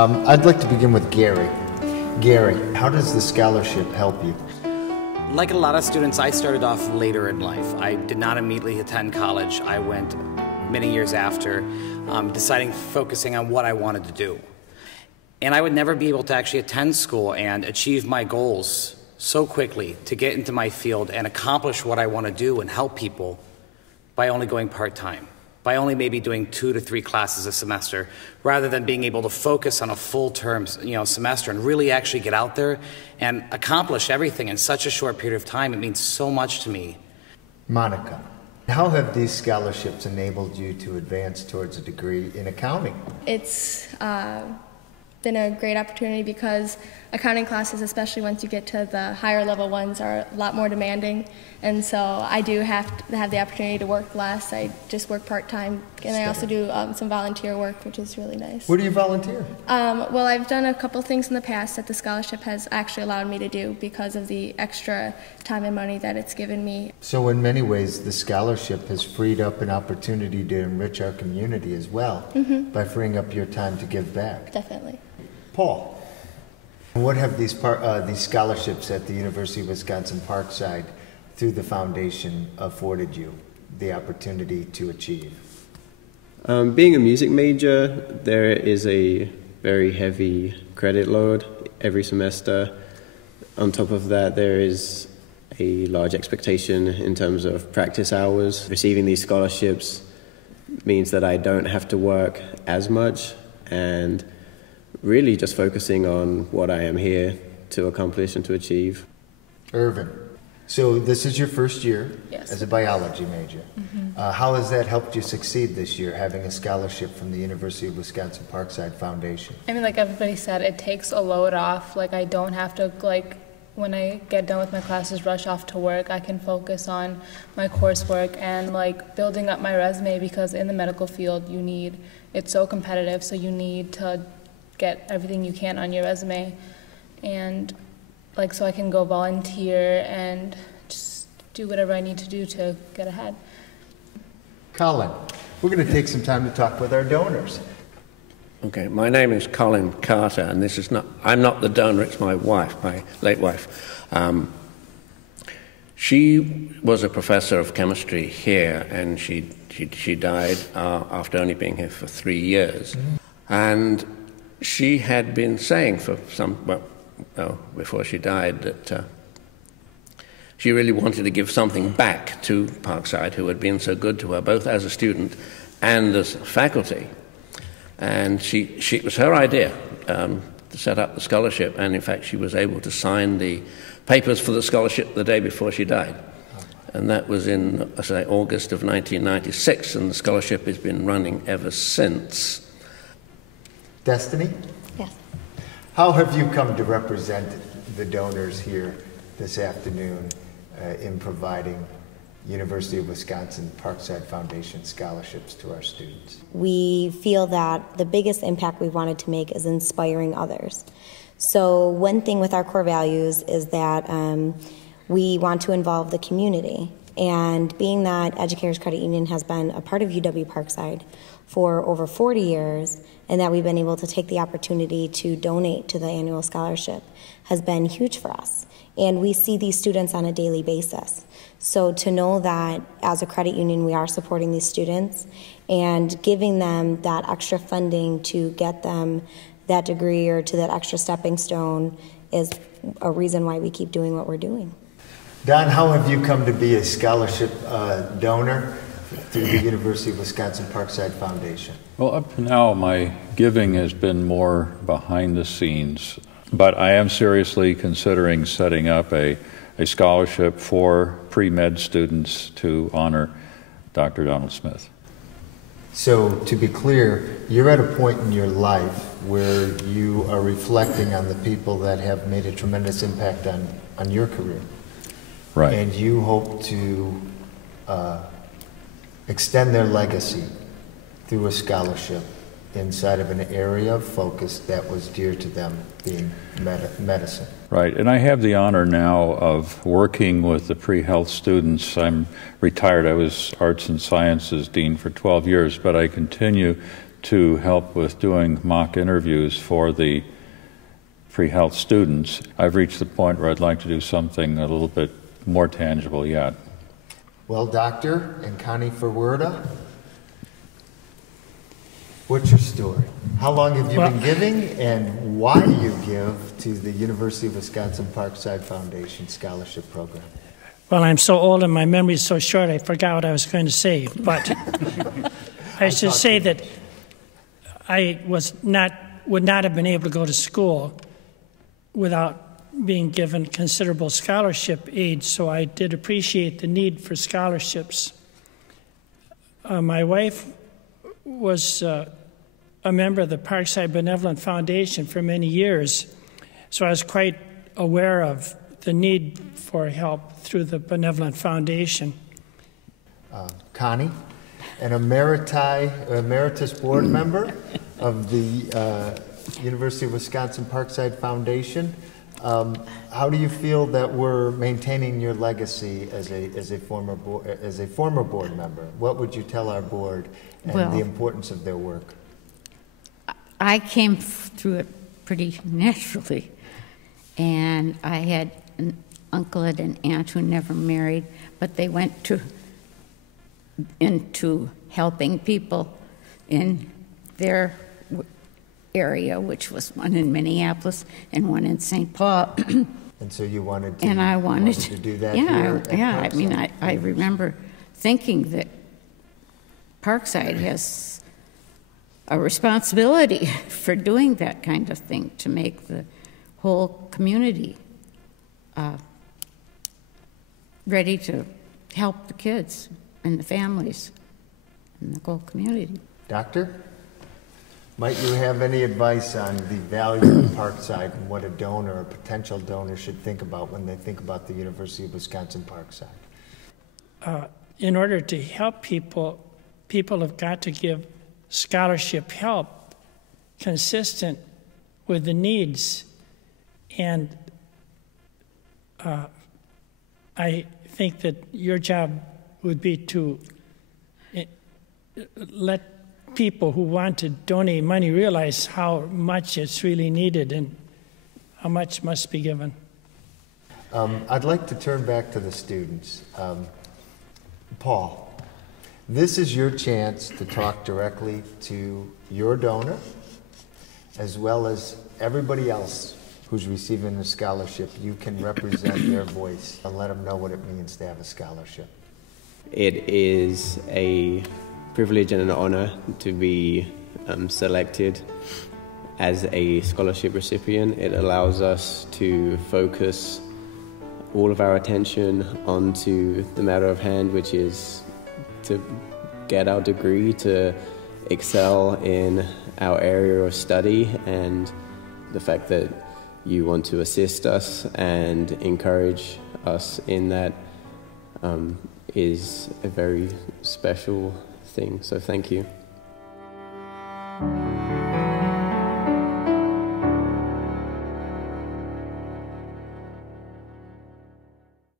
I'd like to begin with Gary. Gary, how does the scholarship help you? Like a lot of students, I started off later in life. I did not immediately attend college. I went many years after, focusing on what I wanted to do. And I would never be able to actually attend school and achieve my goals so quickly to get into my field and accomplish what I want to do and help people by only going part-time, by only maybe doing 2 to 3 classes a semester, rather than being able to focus on a full-term, semester and really actually get out there and accomplish everything in such a short period of time. It means so much to me. Monica, how have these scholarships enabled you to advance towards a degree in accounting? It's been a great opportunity because accounting classes, especially once you get to the higher level ones, are a lot more demanding, and so I do have to have the opportunity to work less. I just work part-time, and I also do some volunteer work, which is really nice. Where do you volunteer? Well, I've done a couple things in the past that the scholarship has actually allowed me to do because of the extra time and money that it's given me. So in many ways, the scholarship has freed up an opportunity to enrich our community as well by freeing up your time to give back. Definitely. Paul, what have these scholarships at the University of Wisconsin-Parkside through the foundation afforded you the opportunity to achieve? Being a music major, there is a very heavy credit load every semester. On top of that, there is a large expectation in terms of practice hours. Receiving these scholarships means that I don't have to work as much, and really just focusing on what I am here to accomplish and to achieve. Irvin, so this is your first year Yes. as a biology major. How has that helped you succeed this year, having a scholarship from the University of Wisconsin-Parkside Foundation? I mean, like everybody said, it takes a load off. Like, I don't have to, when I get done with my classes, rush off to work. I can focus on my coursework and, building up my resume, because in the medical field, it's so competitive, so you need to get everything you can on your resume, and so I can go volunteer and just do whatever I need to do to get ahead. Colin, we're going to take some time to talk with our donors. Okay, my name is Colin Carter, and I'm not the donor, it's my wife, my late wife. She was a professor of chemistry here, and she died after only being here for 3 years. And she had been saying before she died, that she really wanted to give something back to Parkside, who had been so good to her, both as a student and as faculty. And it was her idea to set up the scholarship, and in fact she was able to sign the papers for the scholarship the day before she died. And that was in, August of 1996, and the scholarship has been running ever since. Destiny? Yes. How have you come to represent the donors here this afternoon in providing University of Wisconsin-Parkside Foundation scholarships to our students? We feel that the biggest impact we wanted to make is inspiring others. So one thing with our core values is that we want to involve the community. And being that Educators Credit Union has been a part of UW-Parkside for over 40 years, and that we've been able to take the opportunity to donate to the annual scholarship has been huge for us. And we see these students on a daily basis. So to know that as a credit union we are supporting these students and giving them that extra funding to get them that degree or to that extra stepping stone is a reason why we keep doing what we're doing. Don, how have you come to be a scholarship donor through the University of Wisconsin-Parkside Foundation? Well, up to now, my giving has been more behind the scenes, but I am seriously considering setting up a scholarship for pre-med students to honor Dr. Donald Smith. So, to be clear, you're at a point in your life where you are reflecting on the people that have made a tremendous impact on your career. Right. And you hope to extend their legacy through a scholarship inside of an area of focus that was dear to them, being medicine. Right, and I have the honor now of working with the pre-health students. I'm retired. I was Arts and Sciences Dean for 12 years, but I continue to help with doing mock interviews for the pre-health students. I've reached the point where I'd like to do something a little bit more tangible yet. Well, Doctor and Connie Ferwerda, what's your story? How long have you been giving, and why do you give to the University of Wisconsin-Parkside Foundation Scholarship Program? Well, I'm so old and my memory's so short, I forgot what I was going to say. But I should say that I would not have been able to go to school without being given considerable scholarship aid, so I did appreciate the need for scholarships. My wife was a member of the Parkside Benevolent Foundation for many years, so I was quite aware of the need for help through the Benevolent Foundation. Connie, an emeritus board member of the University of Wisconsin-Parkside Foundation. How do you feel that we're maintaining your legacy as a former board member? What would you tell our board and the importance of their work? I came through it pretty naturally, and I had an uncle and an aunt who never married, but they went into helping people in their area, which was one in Minneapolis and one in St. Paul. And so you wanted to, and I wanted to do that yeah, here at yeah. Parkside? I mean, I remember thinking that Parkside has a responsibility for doing that kind of thing to make the whole community ready to help the kids and the families and the whole community. Doctor, might you have any advice on the value of Parkside and what a donor, a potential donor, should think about when they think about the University of Wisconsin-Parkside? In order to help people, people have got to give scholarship help consistent with the needs. And I think that your job would be to let people who want to donate money realize how much it's really needed and how much must be given. I'd like to turn back to the students. Paul, this is your chance to talk directly to your donor as well as everybody else who's receiving a scholarship. You can represent their voice and let them know what it means to have a scholarship. It is a privilege and an honor to be selected as a scholarship recipient. It allows us to focus all of our attention onto the matter of hand, which is to get our degree, to excel in our area of study, and the fact that you want to assist us and encourage us in that is a very special thing. So thank you.